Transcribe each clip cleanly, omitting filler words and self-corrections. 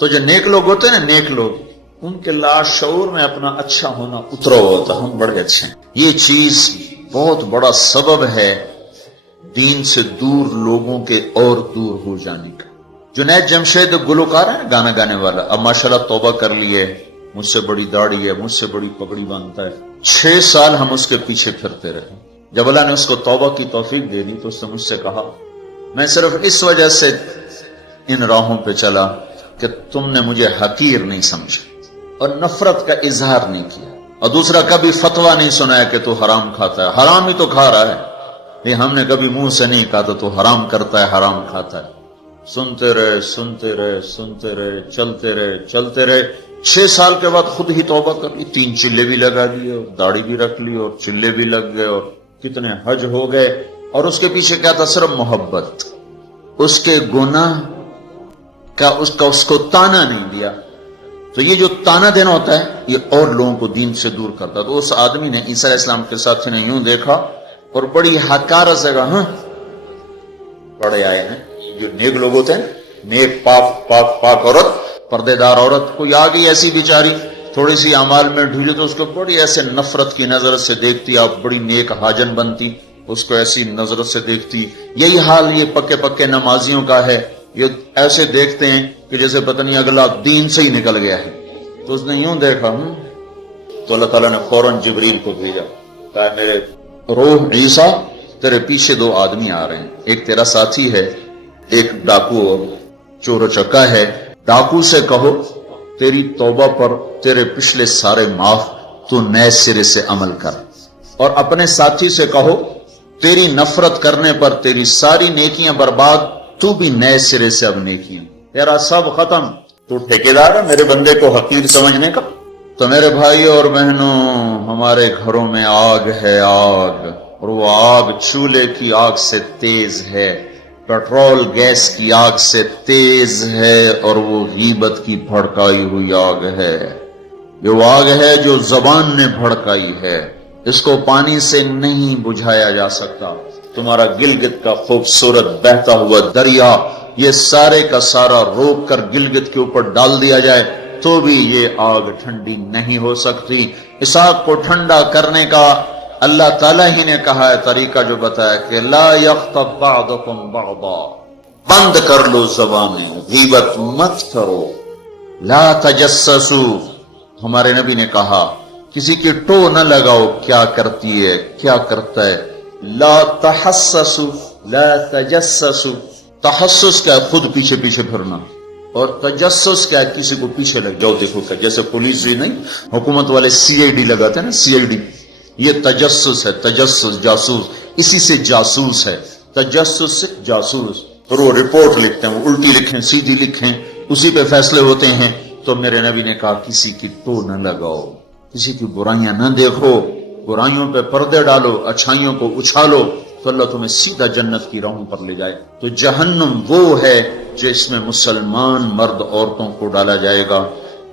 تو جو نیک لوگ ہوتے ہیں نا، نیک لوگ، ان کے لاشعور میں اپنا اچھا ہونا اترا ہوتا، ہم بڑے اچھے ہیں. یہ چیز بہت بڑا سبب ہے دین سے دور لوگوں کے اور دور ہو جانے کا. جنید جمشید گلوکار ہے، گانا گانے والا، اب ماشاءاللہ توبہ کر لی ہے، مجھ سے بڑی داڑھی ہے، مجھ سے بڑی پگڑی باندھتا ہے. 6 سال ہم اس کے پیچھے پھرتے رہے. جب اللہ نے اس کو توبہ کی توفیق دے دی تو اس نے مجھ سے کہا، میں صرف اس وجہ سے ان راہوں پہ چلا کہ تم نے مجھے حقیر نہیں سمجھا اور نفرت کا اظہار نہیں کیا، اور دوسرا کبھی فتویٰ نہیں سنایا کہ تو حرام کھاتا ہے. حرام ہی تو کھا رہا ہے، یہ ہم نے کبھی منہ سے نہیں کہا تو حرام کرتا ہے، حرام کھاتا ہے. سنتے رہے سنتے رہے سنتے رہے، چلتے رہے چلتے رہے. 6 سال کے بعد خود ہی توبہ کر لی، 3 چلے بھی لگا دیے اور داڑھی بھی رکھ لی اور چلے بھی لگ گئے اور کتنے حج ہو گئے. اور اس کے پیچھے کیا تھا؟ صرف محبت. اس کے گناہ کا اس کو تانا نہیں دیا. تو یہ جو تانا دینا ہوتا ہے یہ اور لوگوں کو دین سے دور کرتا. تو اس آدمی نے عیسیٰ علیہ السلام کے ساتھی نے یوں دیکھا اور بڑی حقارت سے کہا، ہاں بڑے آئے ہیں جو نیک لوگ ہوتے ہیں، نیک پاک عورت، پردے دار عورت. کوئی آ گئی ایسی بیچاری تھوڑی سی اعمال میں ڈھیلی تو اس کو بڑی ایسے نفرت کی نظر سے دیکھتی، آپ بڑی نیک حاجن بنتی، اس کو ایسی نظر سے دیکھتی. یہی حال یہ پکے نمازیوں کا ہے، یہ ایسے دیکھتے ہیں کہ جیسے پتہ نہیں اگلا دین سے ہی نکل گیا ہے. تو اس نے یوں دیکھا، تو اللہ تعالیٰ نے فوراً جبریل کو بھیجا، کہا میرے روح عیسیٰ تیرے پیچھے 2 آدمی آ رہے ہیں، ایک تیرا ساتھی ہے، ایک ڈاکو اور چور و چکا ہے. ڈاکو سے کہو تیری توبہ پر تیرے پچھلے سارے معاف، تو نئے سرے سے عمل کر. اور اپنے ساتھی سے کہو تیری نفرت کرنے پر تیری ساری نیکیاں برباد، تو بھی نئے سرے سے اب نیکیاں، تیرا سب ختم. تو ٹھیکیدار ہے میرے بندے کو حقیر سمجھنے کا. تو میرے بھائیوں اور بہنوں، ہمارے گھروں میں آگ ہے، آگ، اور وہ آگ چولہے کی آگ سے تیز ہے، پیٹرول گیس کی آگ سے تیز ہے، اور وہ غیبت کی بھڑکائی ہوئی آگ ہے. یہ وہ آگ ہے جو زبان نے بھڑکائی ہے، اس کو پانی سے نہیں بجھایا جا سکتا. تمہارا گلگت کا خوبصورت بہتا ہوا دریا یہ سارے کا سارا روک کر گلگت کے اوپر ڈال دیا جائے تو بھی یہ آگ ٹھنڈی نہیں ہو سکتی. اس آگ کو ٹھنڈا کرنے کا اللہ تعالیٰ ہی نے کہا ہے طریقہ، جو بتایا کہ لا یغتب بعضکم بعضا، بند کر لو زبانیں، غیبت مت کرو. لا تجسسوا، ہمارے نبی نے کہا کسی کی ٹو نہ لگاؤ، کیا کرتی ہے کیا کرتا ہے. لا تحسسوا، لا تجسسوا. تحسس کیا ہے؟ خود پیچھے پھرنا. اور تجسس کیا ہے؟ کسی کو پیچھے لگ جاؤ دیکھو کیا. جیسے پولیس ہی نہیں، حکومت والے CID لگاتے ہیں نا، CID، یہ تجسس ہے. تجسس جاسوس، اسی سے جاسوس ہے. تجسس سے جاسوس. اور وہ رپورٹ لکھتے ہیں، وہ الٹی لکھیں سیدھی لکھیں، اسی پہ فیصلے ہوتے ہیں. تو میرے نبی نے کہا کسی کی ٹو نہ لگاؤ، کسی کی برائیاں نہ دیکھو، برائیوں پہ پردے ڈالو، اچھائیوں کو اچھالو، تو اللہ تمہیں سیدھا جنت کی راہوں پر لے جائے. تو جہنم وہ ہے جو اس میں مسلمان مرد عورتوں کو ڈالا جائے گا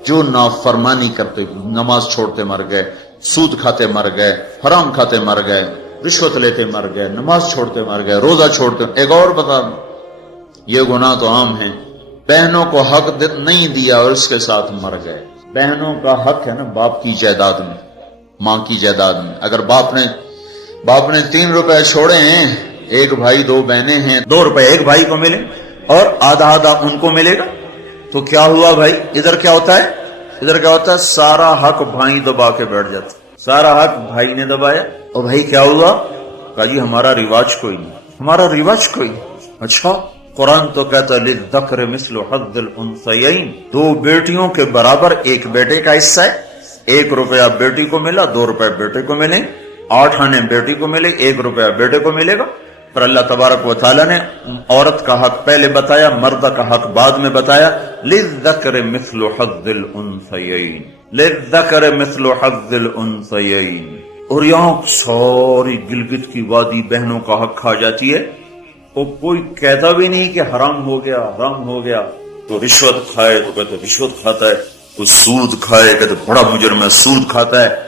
جو نافرمانی کرتے، نماز چھوڑتے مر گئے، سود کھاتے مر گئے، حرام کھاتے مر گئے، رشوت لیتے مر گئے، نماز چھوڑتے مر گئے، روزہ چھوڑتے. ایک اور بتا دوں، یہ گناہ تو عام ہیں. بہنوں کو حق نہیں دیا اور اس کے ساتھ مر گئے. بہنوں کا حق ہے نا باپ کی جائیداد میں، ماں کی جائیداد میں. اگر باپ نے 3 روپے چھوڑے ہیں، ایک بھائی 2 بہنیں ہیں، 2 روپے ایک بھائی کو ملے اور آدھا ان کو ملے گا، تو کیا ہوا بھائی؟ ادھر کیا ہوتا ہے؟ سارا حق بھائی دبا کے بیٹھ جاتا. سارا حق بھائی نے دبایا، اور بھائی کیا ہوا؟ کہا جی ہمارا رواج کوئی نہیں. اچھا، قرآن تو کہتا ہے للذکر مثل حظ الانثیین، 2 بیٹیوں کے برابر ایک بیٹے کا حصہ ہے. 1 روپیہ بیٹی کو ملا، 2 روپے بیٹے کو ملے، 8 آنے بیٹی کو ملے، 1 روپیہ بیٹے کو ملے گا. پر اللہ تبارک و تعالیٰ نے عورت کا حق پہلے بتایا، مرد کا حق بعد میں بتایا. للذکر مثل حظ الانثیین، للذکر مثل حظ الانثیین. اور یہاں ساری گلگت کی وادی بہنوں کا حق کھا جاتی ہے، اور کوئی کہتا بھی نہیں کہ حرام ہو گیا. تو رشوت کھائے تو کہتے رشوت کھاتا ہے، کوئی سود کھائے کہتے بڑا مجرم ہے سود کھاتا ہے،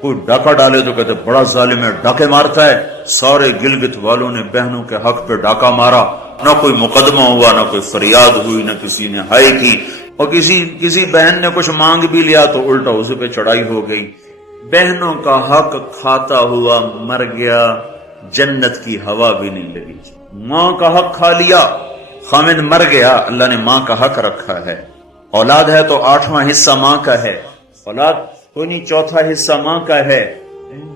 کوئی ڈاکہ ڈالے تو کہتے بڑا ظالم ہے ڈاکے مارتا ہے. سارے گلگت والوں نے بہنوں کے حق پہ ڈاکہ مارا، نہ کوئی مقدمہ ہوا، نہ کوئی فریاد ہوئی، نہ کسی نے ہائے کی. اور کسی بہن نے کچھ مانگ بھی لیا تو الٹا اسے پہ چڑھائی ہو گئی. بہنوں کا حق کھاتا ہوا مر گیا، جنت کی ہوا بھی نہیں لگی. ماں کا حق کھا لیا، خامد مر گیا، اللہ نے ماں کا حق رکھا ہے. اولاد ہے تو 8واں حصہ ماں کا ہے، اولاد کوئی نہیں 4تھا حصہ ماں کا ہے.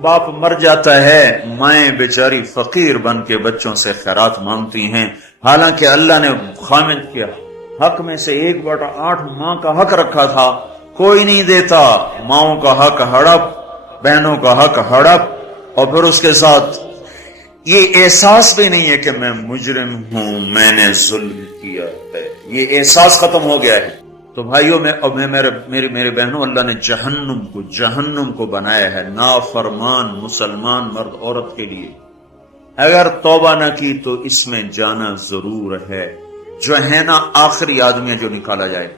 باپ مر جاتا ہے، مائیں بیچاری فقیر بن کے بچوں سے خیرات مانگتی ہیں، حالانکہ اللہ نے خامد کے حق میں سے 1/8 ماں کا حق رکھا تھا، کوئی نہیں دیتا. ماؤں کا حق ہڑپ، بہنوں کا حق ہڑپ، اور پھر اس کے ساتھ یہ احساس بھی نہیں ہے کہ میں مجرم ہوں، میں نے ظلم کیا ہے، یہ احساس ختم ہو گیا ہے. تو بھائیوں میرے بہنوں، اللہ نے جہنم کو بنایا ہے نافرمان مسلمان مرد عورت کے لیے. اگر توبہ نہ کی تو اس میں جانا ضرور ہے. جو ہے نا آخری آدمی ہے جو نکالا جائے،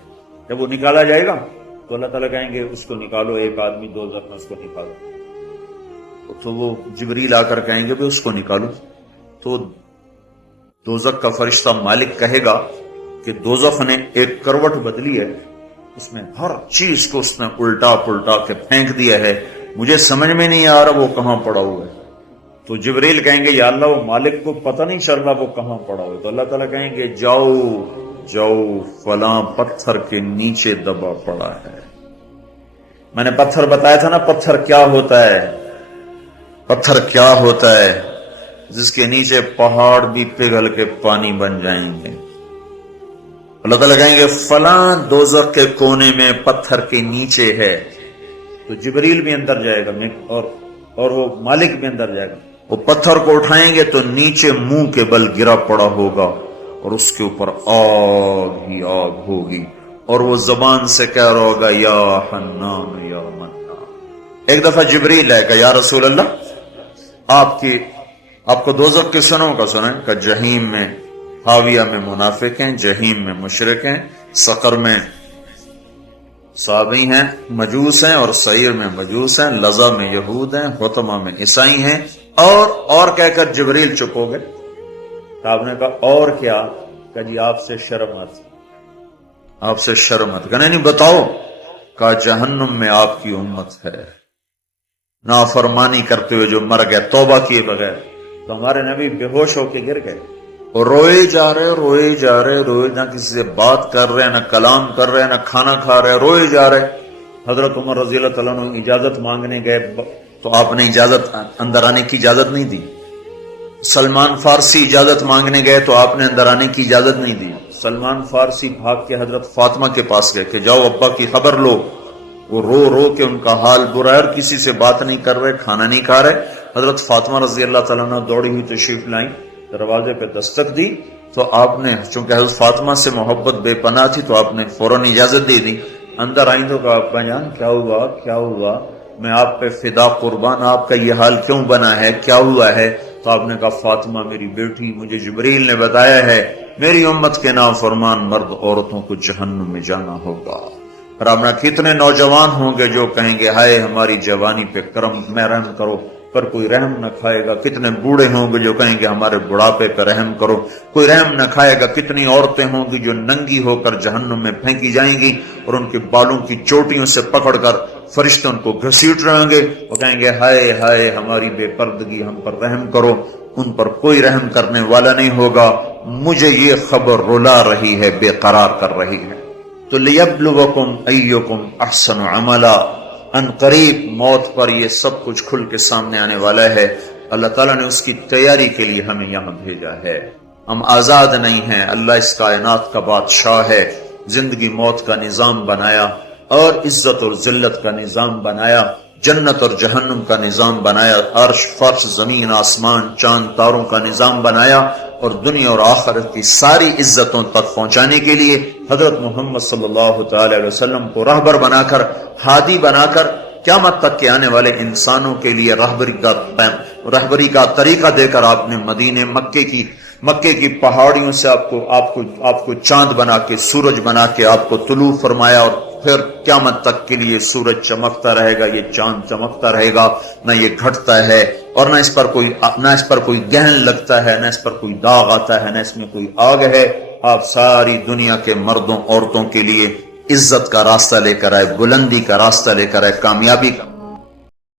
جب وہ نکالا جائے گا تو اللہ تعالیٰ کہیں گے اس کو نکالو، ایک آدمی دوزخ میں اس کو نکالو. تو وہ جبریل آ کر کہیں گے بھی اس کو نکالو. تو دوزخ کا فرشتہ مالک کہے گا کہ دوزخ نے ایک کروٹ بدلی ہے، اس میں ہر چیز کو اس نے الٹا پلٹا کے پھینک دیا ہے، مجھے سمجھ میں نہیں آ رہا وہ کہاں پڑا ہوا ہے. تو جبریل کہیں گے یا اللہ وہ مالک کو پتہ نہیں چل رہا وہ کہاں پڑا ہوا ہے. تو اللہ تعالیٰ کہیں گے جاؤ فلاں پتھر کے نیچے دبا پڑا ہے. میں نے پتھر بتایا تھا نا، پتھر کیا ہوتا ہے، پتھر کیا ہوتا ہے جس کے نیچے پہاڑ بھی پگھل کے پانی بن جائیں گے. اللہ تعالیٰ کہیں گے فلاں دوزخ کے کونے میں پتھر کے نیچے ہے. تو جبریل بھی اندر جائے گا اور وہ مالک بھی اندر جائے گا. وہ پتھر کو اٹھائیں گے تو نیچے منہ کے بل گرا پڑا ہوگا اور اس کے اوپر آگ ہی آگ ہوگی، اور وہ زبان سے کہہ رہا ہوگا یا حنان یا منان. ایک دفعہ جبریل آئے گا یا رسول اللہ آپ کو دوزخ کے سنوں کا سنیں کہ جہیم میں حاویہ میں منافق ہیں، جہیم میں مشرک ہیں، سقر میں صابی ہیں مجوس ہیں، اور سعیر میں مجوس ہیں، لظہ میں یہود ہیں، حطمہ میں عیسائی ہیں. اور کہہ کر جبریل چپ ہو گئے. تو آپ نے کہا اور کیا؟ کہ جی آپ سے شرم آتی. کہنے نہیں بتاؤ. کہا جہنم میں آپ کی امت ہے، نافرمانی کرتے ہوئے جو مر گئے توبہ کیے بغیر. تو ہمارے نبی بے ہوش ہو کے گر گئے اور روئے جا رہے، نہ کسی سے بات کر رہے، نہ کلام کر رہے، نہ کھانا کھا رہے، روئے جا رہے. حضرت عمر رضی اللہ تعالیٰ عنہ اجازت مانگنے گئے تو آپ نے اندر آنے کی اجازت نہیں دی. سلمان فارسی اجازت مانگنے گئے تو آپ نے اندر آنے کی اجازت نہیں دی. سلمان فارسی بھاگ کے حضرت فاطمہ کے پاس گئے کہ جاؤ ابا کی خبر لو. وہ رو کے ان کا حال برا ہے اور کسی سے بات نہیں کر رہے، کھانا نہیں کھا رہے. حضرت فاطمہ رضی اللہ تعالیٰ عنہ دوڑی ہوئی تشریف لائیں، دروازے پہ دستک دی تو آپ نے، چونکہ حضرت فاطمہ سے محبت بے پناہ تھی تو آپ نے فوراً اجازت دے دی. اندر آئیں تو کہا ابا جان کیا ہوا، میں آپ پہ فدا قربان، آپ کا یہ حال کیوں بنا ہے، کیا ہوا ہے؟ تو آپ نے کہا فاطمہ میری بیٹی، مجھے جبریل نے بتایا ہے میری امت کے نافرمان مرد عورتوں کو جہنم میں جانا ہوگا. اور آپ نے کتنے نوجوان ہوں گے جو کہیں گے ہائے ہماری جوانی پہ کرم میں رحم کرو، پر کوئی رحم نہ کھائے گا. کتنے بوڑھے ہوں گے جو کہیں گے ہمارے بڑھاپے پہ رحم کرو، کوئی رحم نہ کھائے گا. کتنی عورتیں ہوں گی جو ننگی ہو کر جہنم میں پھینکی جائیں گی اور ان کے بالوں کی چوٹیوں سے پکڑ کر فرشتے ان کو گھسیٹ رہیں گے، وہ کہیں گے ہائے ہماری بے پردگی، ہم پر رحم کرو. ان پر کوئی رحم کرنے والا نہیں ہوگا. مجھے یہ خبر رلا رہی ہے، بے قرار کر رہی ہے. تو لیبلوکم ایکم احسن عملا، ان قریب موت پر یہ سب کچھ کھل کے سامنے آنے والا ہے. اللہ تعالیٰ نے اس کی تیاری کے لیے ہمیں یہاں بھیجا ہے. ہم آزاد نہیں ہیں، اللہ اس کائنات کا بادشاہ ہے. زندگی موت کا نظام بنایا اور عزت اور ذلت کا نظام بنایا، جنت اور جہنم کا نظام بنایا، عرش فرش زمین آسمان چاند تاروں کا نظام بنایا، اور دنیا اور آخرت کی ساری عزتوں تک پہنچانے کے لیے حضرت محمد صلی اللہ تعالی علیہ وسلم کو رہبر بنا کر، ہادی بنا کر، قیامت تک کے آنے والے انسانوں کے لیے رہبری کا طریقہ دے کر آپ نے مدینے مکے کی پہاڑیوں سے آپ کو چاند بنا کے، سورج بنا کے آپ کو طلوع فرمایا. اور پھر قیامت تک کے لیے سورج چمکتا رہے گا، یہ چاند چمکتا رہے گا، نہ یہ گھٹتا ہے اور نہ اس پر کوئی گہن لگتا ہے، نہ اس پر کوئی داغ آتا ہے، نہ اس میں کوئی آگ ہے. آپ ساری دنیا کے مردوں عورتوں کے لیے عزت کا راستہ لے کر آئے، بلندی کا راستہ لے کر آئے، کامیابی کا